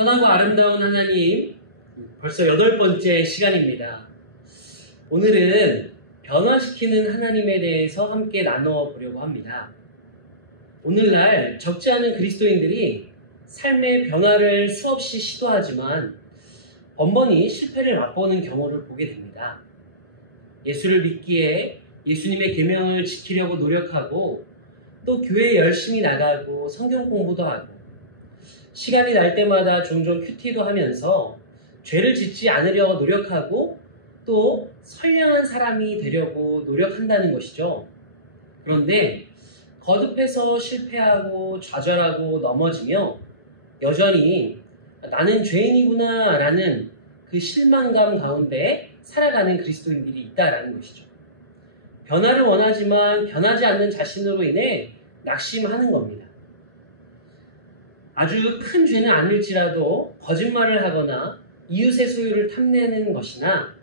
선하고 아름다운 하나님, 벌써 8번째 시간입니다. 오늘은 변화시키는 하나님에 대해서 함께 나눠보려고 합니다. 오늘날 적지 않은 그리스도인들이 삶의 변화를 수없이 시도하지만 번번이 실패를 맛보는 경우를 보게 됩니다. 예수를 믿기에 예수님의 계명을 지키려고 노력하고 또 교회에 열심히 나가고 성경 공부도 하고 시간이 날 때마다 종종 큐티도 하면서 죄를 짓지 않으려고 노력하고 또 선량한 사람이 되려고 노력한다는 것이죠. 그런데 거듭해서 실패하고 좌절하고 넘어지며 여전히 나는 죄인이구나 라는 그 실망감 가운데 살아가는 그리스도인들이 있다라는 것이죠. 변화를 원하지만 변하지 않는 자신으로 인해 낙심하는 겁니다. 아주 큰 죄는 아닐지라도 거짓말을 하거나 이웃의 소유를 탐내는 것이나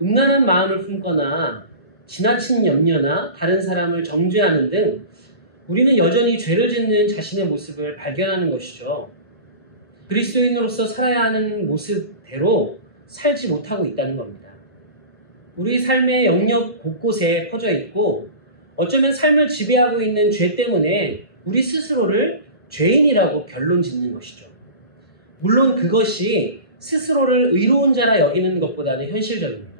음란한 마음을 품거나 지나친 염려나 다른 사람을 정죄하는 등 우리는 여전히 죄를 짓는 자신의 모습을 발견하는 것이죠. 그리스도인으로서 살아야 하는 모습대로 살지 못하고 있다는 겁니다. 우리 삶의 영역 곳곳에 퍼져 있고 어쩌면 삶을 지배하고 있는 죄 때문에 우리 스스로를 죄인이라고 결론 짓는 것이죠. 물론 그것이 스스로를 의로운 자라 여기는 것보다는 현실적입니다.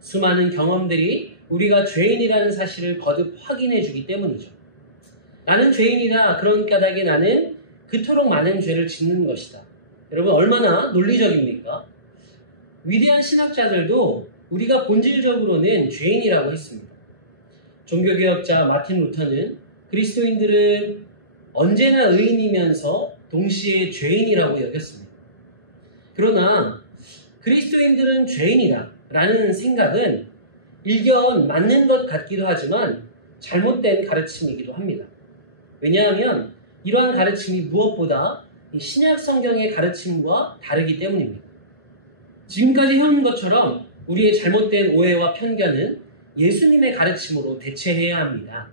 수많은 경험들이 우리가 죄인이라는 사실을 거듭 확인해 주기 때문이죠. 나는 죄인이다. 그런 까닭에 나는 그토록 많은 죄를 짓는 것이다. 여러분 얼마나 논리적입니까? 위대한 신학자들도 우리가 본질적으로는 죄인이라고 했습니다. 종교개혁자 마틴 루터는 그리스도인들은 언제나 의인이면서 동시에 죄인이라고 여겼습니다. 그러나 그리스도인들은 죄인이다 라는 생각은 일견 맞는 것 같기도 하지만 잘못된 가르침이기도 합니다. 왜냐하면 이러한 가르침이 무엇보다 신약 성경의 가르침과 다르기 때문입니다. 지금까지 해온 것처럼 우리의 잘못된 오해와 편견은 예수님의 가르침으로 대체해야 합니다.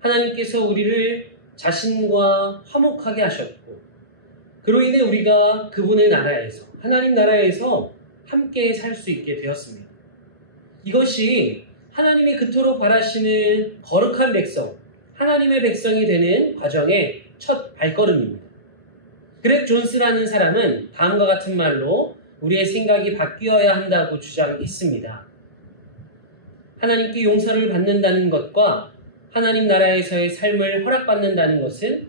하나님께서 우리를 자신과 화목하게 하셨고 그로 인해 우리가 그분의 나라에서 하나님 나라에서 함께 살 수 있게 되었습니다. 이것이 하나님이 그토록 바라시는 거룩한 백성, 하나님의 백성이 되는 과정의 첫 발걸음입니다. 그렉 존스라는 사람은 다음과 같은 말로 우리의 생각이 바뀌어야 한다고 주장했습니다. 하나님께 용서를 받는다는 것과 하나님 나라에서의 삶을 허락받는다는 것은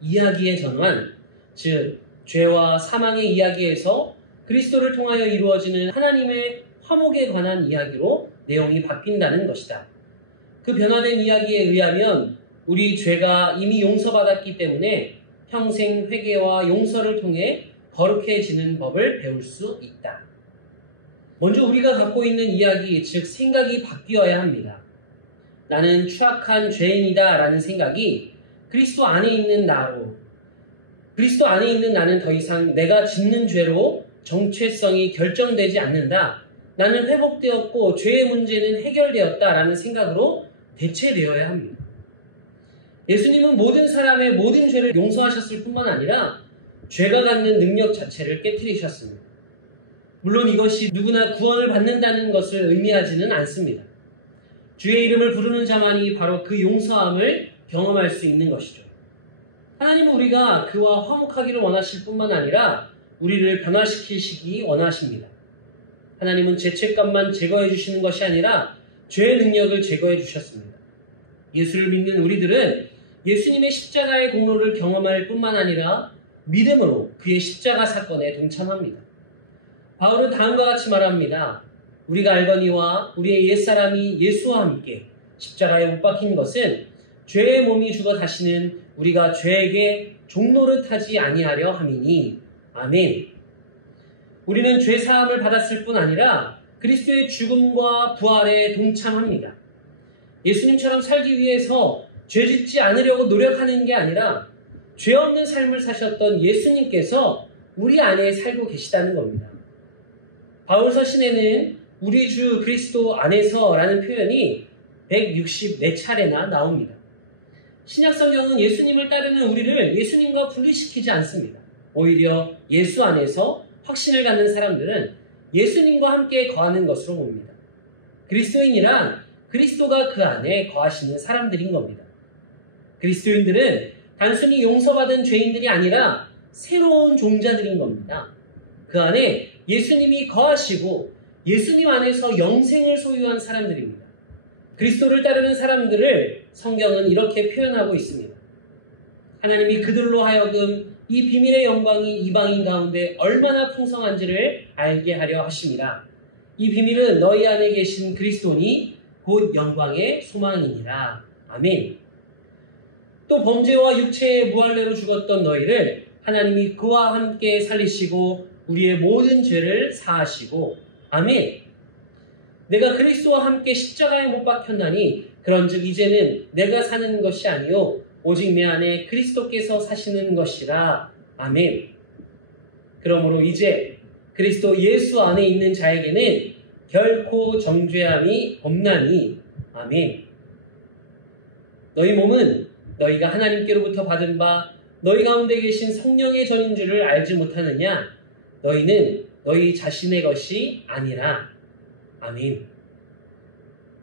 이야기의 전환, 즉 죄와 사망의 이야기에서 그리스도를 통하여 이루어지는 하나님의 화목에 관한 이야기로 내용이 바뀐다는 것이다. 그 변화된 이야기에 의하면 우리 죄가 이미 용서받았기 때문에 평생 회개와 용서를 통해 거룩해지는 법을 배울 수 있다. 먼저 우리가 갖고 있는 이야기, 즉 생각이 바뀌어야 합니다. 나는 추악한 죄인이다 라는 생각이 그리스도 안에 있는 나로, 그리스도 안에 있는 나는 더 이상 내가 짓는 죄로 정체성이 결정되지 않는다. 나는 회복되었고 죄의 문제는 해결되었다 라는 생각으로 대체되어야 합니다. 예수님은 모든 사람의 모든 죄를 용서하셨을 뿐만 아니라 죄가 갖는 능력 자체를 깨트리셨습니다. 물론 이것이 누구나 구원을 받는다는 것을 의미하지는 않습니다. 주의 이름을 부르는 자만이 바로 그 용서함을 경험할 수 있는 것이죠. 하나님은 우리가 그와 화목하기를 원하실 뿐만 아니라 우리를 변화시키시기 원하십니다. 하나님은 죄책감만 제거해 주시는 것이 아니라 죄의 능력을 제거해 주셨습니다. 예수를 믿는 우리들은 예수님의 십자가의 공로를 경험할 뿐만 아니라 믿음으로 그의 십자가 사건에 동참합니다. 바울은 다음과 같이 말합니다. 우리가 알거니와 우리의 옛사람이 예수와 함께 십자가에 못 박힌 것은 죄의 몸이 죽어 다시는 우리가 죄에게 종노릇하지 아니하려 함이니. 아멘. 우리는 죄 사함을 받았을 뿐 아니라 그리스도의 죽음과 부활에 동참합니다. 예수님처럼 살기 위해서 죄 짓지 않으려고 노력하는 게 아니라 죄 없는 삶을 사셨던 예수님께서 우리 안에 살고 계시다는 겁니다. 바울서 신에는 우리 주 그리스도 안에서라는 표현이 164차례나 나옵니다. 신약 성경은 예수님을 따르는 우리를 예수님과 분리시키지 않습니다. 오히려 예수 안에서 확신을 갖는 사람들은 예수님과 함께 거하는 것으로 봅니다. 그리스도인이란 그리스도가 그 안에 거하시는 사람들인 겁니다. 그리스도인들은 단순히 용서받은 죄인들이 아니라 새로운 종자들인 겁니다. 그 안에 예수님이 거하시고 예수님 안에서 영생을 소유한 사람들입니다. 그리스도를 따르는 사람들을 성경은 이렇게 표현하고 있습니다. 하나님이 그들로 하여금 이 비밀의 영광이 이방인 가운데 얼마나 풍성한지를 알게 하려 하심이라. 이 비밀은 너희 안에 계신 그리스도니 곧 영광의 소망이니라. 아멘. 또 범죄와 육체의 무할례로 죽었던 너희를 하나님이 그와 함께 살리시고 우리의 모든 죄를 사하시고. 아멘. 내가 그리스도와 함께 십자가에 못 박혔나니 그런즉 이제는 내가 사는 것이 아니요 오직 내 안에 그리스도께서 사시는 것이라. 아멘. 그러므로 이제 그리스도 예수 안에 있는 자에게는 결코 정죄함이 없나니. 아멘. 너희 몸은 너희가 하나님께로부터 받은 바 너희 가운데 계신 성령의 전인 줄을 알지 못하느냐? 너희는 너희 자신의 것이 아니라. 아멘.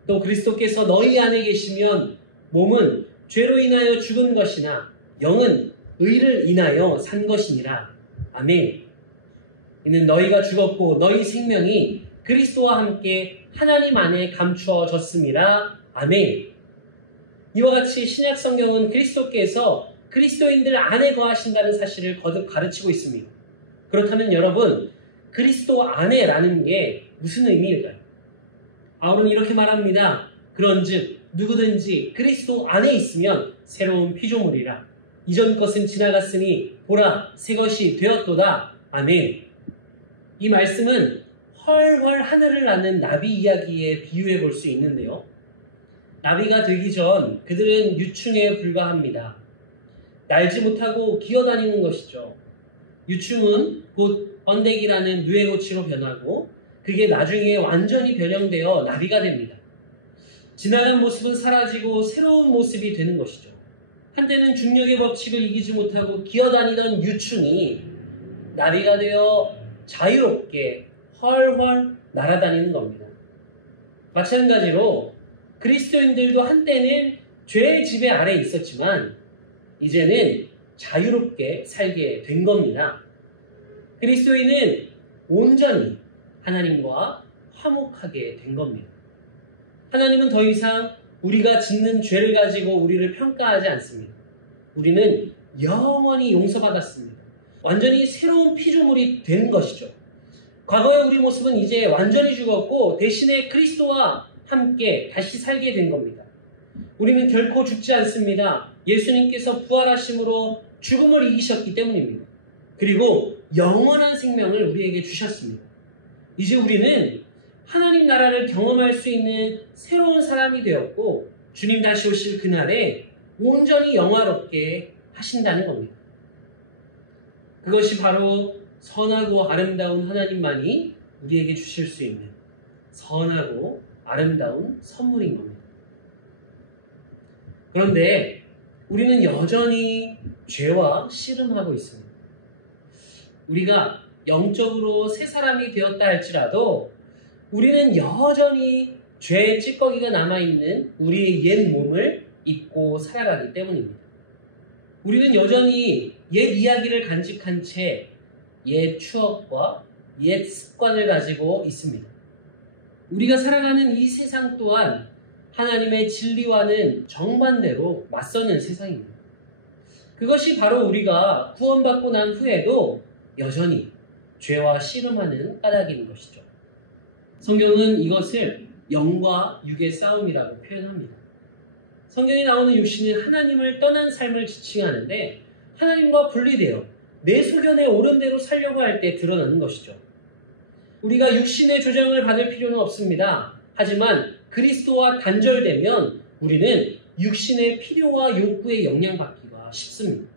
또 그리스도께서 너희 안에 계시면 몸은 죄로 인하여 죽은 것이나 영은 의를 인하여 산 것이니라. 아멘. 이는 너희가 죽었고 너희 생명이 그리스도와 함께 하나님 안에 감추어졌음이라. 아멘. 이와 같이 신약 성경은 그리스도께서 그리스도인들 안에 거하신다는 사실을 거듭 가르치고 있습니다. 그렇다면 여러분, 그리스도 안에라는 게 무슨 의미일까요? 바울은 이렇게 말합니다. 그런즉 누구든지 그리스도 안에 있으면 새로운 피조물이라. 이전 것은 지나갔으니 보라 새 것이 되었도다. 아멘. 이 말씀은 헐헐 하늘을 나는 나비 이야기에 비유해 볼 수 있는데요. 나비가 되기 전 그들은 유충에 불과합니다. 날지 못하고 기어다니는 것이죠. 유충은 곧 번데기라는 누에고치로 변하고 그게 나중에 완전히 변형되어 나비가 됩니다. 지나간 모습은 사라지고 새로운 모습이 되는 것이죠. 한때는 중력의 법칙을 이기지 못하고 기어다니던 유충이 나비가 되어 자유롭게 헐헐 날아다니는 겁니다. 마찬가지로 그리스도인들도 한때는 죄의 지배 아래 있었지만 이제는 자유롭게 살게 된 겁니다. 그리스도인은 온전히 하나님과 화목하게 된 겁니다. 하나님은 더 이상 우리가 짓는 죄를 가지고 우리를 평가하지 않습니다. 우리는 영원히 용서받았습니다. 완전히 새로운 피조물이 된 것이죠. 과거의 우리 모습은 이제 완전히 죽었고 대신에 그리스도와 함께 다시 살게 된 겁니다. 우리는 결코 죽지 않습니다. 예수님께서 부활하심으로 죽음을 이기셨기 때문입니다. 그리고 영원한 생명을 우리에게 주셨습니다. 이제 우리는 하나님 나라를 경험할 수 있는 새로운 사람이 되었고 주님 다시 오실 그날에 온전히 영화롭게 하신다는 겁니다. 그것이 바로 선하고 아름다운 하나님만이 우리에게 주실 수 있는 선하고 아름다운 선물인 겁니다. 그런데 우리는 여전히 죄와 씨름하고 있습니다. 우리가 영적으로 새 사람이 되었다 할지라도 우리는 여전히 죄의 찌꺼기가 남아있는 우리의 옛 몸을 입고 살아가기 때문입니다. 우리는 여전히 옛 이야기를 간직한 채 옛 추억과 옛 습관을 가지고 있습니다. 우리가 살아가는 이 세상 또한 하나님의 진리와는 정반대로 맞서는 세상입니다. 그것이 바로 우리가 구원받고 난 후에도 여전히 죄와 씨름하는 까닭인 것이죠. 성경은 이것을 영과 육의 싸움이라고 표현합니다. 성경에 나오는 육신은 하나님을 떠난 삶을 지칭하는데 하나님과 분리되어 내 소견에 옳은 대로 살려고 할 때 드러나는 것이죠. 우리가 육신의 조정을 받을 필요는 없습니다. 하지만 그리스도와 단절되면 우리는 육신의 필요와 욕구에 영향받기가 쉽습니다.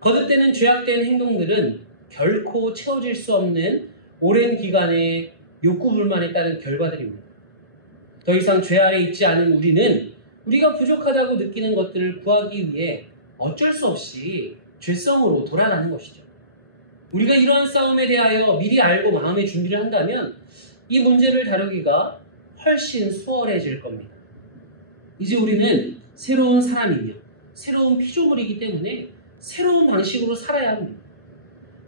거듭되는 죄악된 행동들은 결코 채워질 수 없는 오랜 기간의 욕구 불만에 따른 결과들입니다. 더 이상 죄 아래 있지 않은 우리는 우리가 부족하다고 느끼는 것들을 구하기 위해 어쩔 수 없이 죄성으로 돌아가는 것이죠. 우리가 이러한 싸움에 대하여 미리 알고 마음의 준비를 한다면 이 문제를 다루기가 훨씬 수월해질 겁니다. 이제 우리는 새로운 사람이며 새로운 피조물이기 때문에 새로운 방식으로 살아야 합니다.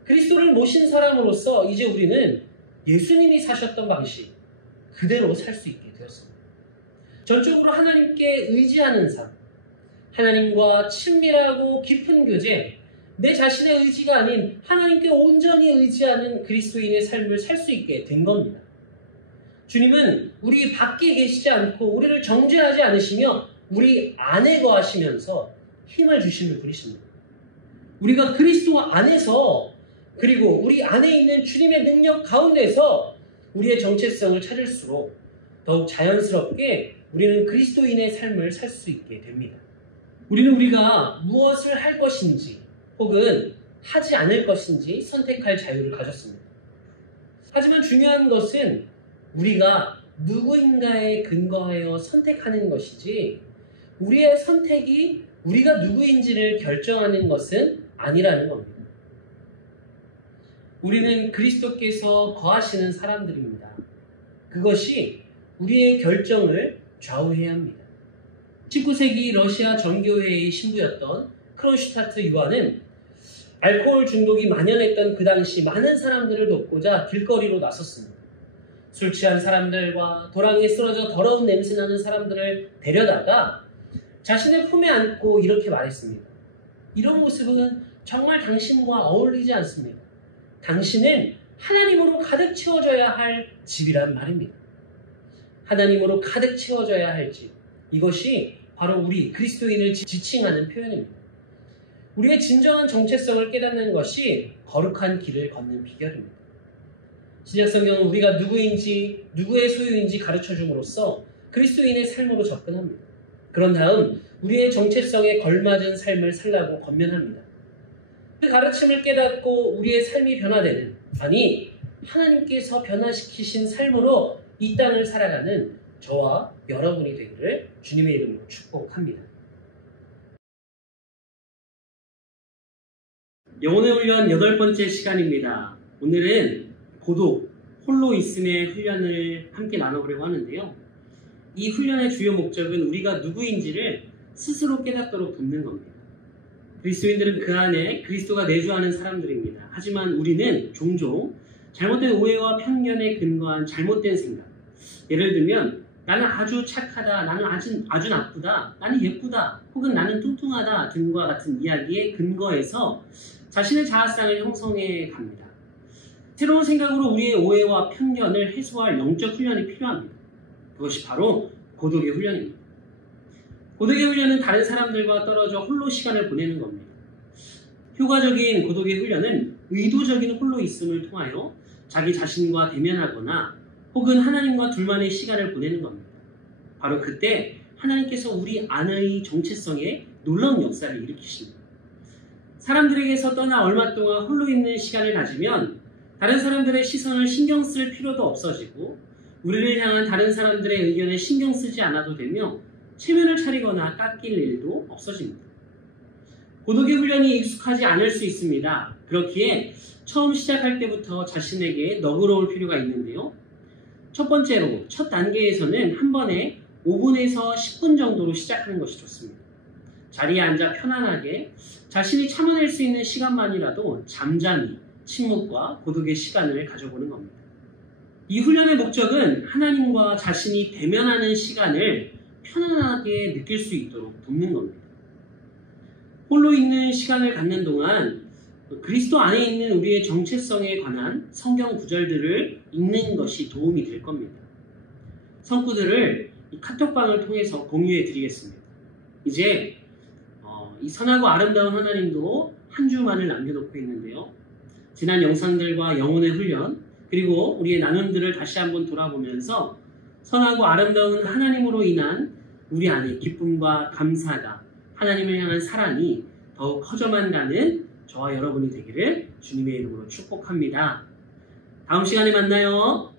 그리스도를 모신 사람으로서 이제 우리는 예수님이 사셨던 방식 그대로 살 수 있게 되었습니다. 전적으로 하나님께 의지하는 삶, 하나님과 친밀하고 깊은 교제, 내 자신의 의지가 아닌 하나님께 온전히 의지하는 그리스도인의 삶을 살 수 있게 된 겁니다. 주님은 우리 밖에 계시지 않고 우리를 정죄하지 않으시며 우리 안에 거하시면서 힘을 주시는 분이십니다. 우리가 그리스도 안에서 그리고 우리 안에 있는 주님의 능력 가운데서 우리의 정체성을 찾을수록 더욱 자연스럽게 우리는 그리스도인의 삶을 살 수 있게 됩니다. 우리는 우리가 무엇을 할 것인지 혹은 하지 않을 것인지 선택할 자유를 가졌습니다. 하지만 중요한 것은 우리가 누구인가에 근거하여 선택하는 것이지 우리의 선택이 우리가 누구인지를 결정하는 것은 아니라는 겁니다. 우리는 그리스도께서 거하시는 사람들입니다. 그것이 우리의 결정을 좌우해야 합니다. 19세기 러시아 정교회의 신부였던 크론슈타트 유아는 알코올 중독이 만연했던 그 당시 많은 사람들을 돕고자 길거리로 나섰습니다. 술 취한 사람들과 도랑에 쓰러져 더러운 냄새나는 사람들을 데려다가 자신의 품에 안고 이렇게 말했습니다. 이런 모습은 정말 당신과 어울리지 않습니다. 당신은 하나님으로 가득 채워져야 할 집이란 말입니다. 하나님으로 가득 채워져야 할 집. 이것이 바로 우리 그리스도인을 지칭하는 표현입니다. 우리의 진정한 정체성을 깨닫는 것이 거룩한 길을 걷는 비결입니다. 신약성경은 우리가 누구인지 누구의 소유인지 가르쳐줌으로써 그리스도인의 삶으로 접근합니다. 그런 다음 우리의 정체성에 걸맞은 삶을 살라고 권면합니다. 그 가르침을 깨닫고 우리의 삶이 변화되는, 아니 하나님께서 변화시키신 삶으로 이 땅을 살아가는 저와 여러분이 되기를 주님의 이름으로 축복합니다. 영혼의 훈련 8번째 시간입니다. 오늘은 고독, 홀로 있음의 훈련을 함께 나눠보려고 하는데요. 이 훈련의 주요 목적은 우리가 누구인지를 스스로 깨닫도록 돕는 겁니다. 그리스도인들은 그 안에 그리스도가 내주하는 사람들입니다. 하지만 우리는 종종 잘못된 오해와 편견에 근거한 잘못된 생각, 예를 들면 나는 아주 착하다, 나는 아주 나쁘다, 나는 예쁘다, 혹은 나는 뚱뚱하다 등과 같은 이야기에 근거해서 자신의 자아상을 형성해 갑니다. 새로운 생각으로 우리의 오해와 편견을 해소할 영적 훈련이 필요합니다. 그것이 바로 고독의 훈련입니다. 고독의 훈련은 다른 사람들과 떨어져 홀로 시간을 보내는 겁니다. 효과적인 고독의 훈련은 의도적인 홀로 있음을 통하여 자기 자신과 대면하거나 혹은 하나님과 둘만의 시간을 보내는 겁니다. 바로 그때 하나님께서 우리 안의 정체성에 놀라운 역사를 일으키십니다. 사람들에게서 떠나 얼마 동안 홀로 있는 시간을 가지면 다른 사람들의 시선을 신경 쓸 필요도 없어지고 우리를 향한 다른 사람들의 의견에 신경 쓰지 않아도 되며 체면을 차리거나 깎일 일도 없어집니다. 고독의 훈련이 익숙하지 않을 수 있습니다. 그렇기에 처음 시작할 때부터 자신에게 너그러울 필요가 있는데요. 첫 번째로 첫 단계에서는 한 번에 5분에서 10분 정도로 시작하는 것이 좋습니다. 자리에 앉아 편안하게 자신이 참아낼 수 있는 시간만이라도 잠잠히 침묵과 고독의 시간을 가져보는 겁니다. 이 훈련의 목적은 하나님과 자신이 대면하는 시간을 편안하게 느낄 수 있도록 돕는 겁니다. 홀로 있는 시간을 갖는 동안 그리스도 안에 있는 우리의 정체성에 관한 성경 구절들을 읽는 것이 도움이 될 겁니다. 성구들을 이 카톡방을 통해서 공유해 드리겠습니다. 이제 이 선하고 아름다운 하나님도 한 주만을 남겨놓고 있는데요. 지난 영상들과 영혼의 훈련 그리고 우리의 나눔들을 다시 한번 돌아보면서 선하고 아름다운 하나님으로 인한 우리 안에 기쁨과 감사가 하나님을 향한 사랑이 더욱 커져만 가는 저와 여러분이 되기를 주님의 이름으로 축복합니다. 다음 시간에 만나요.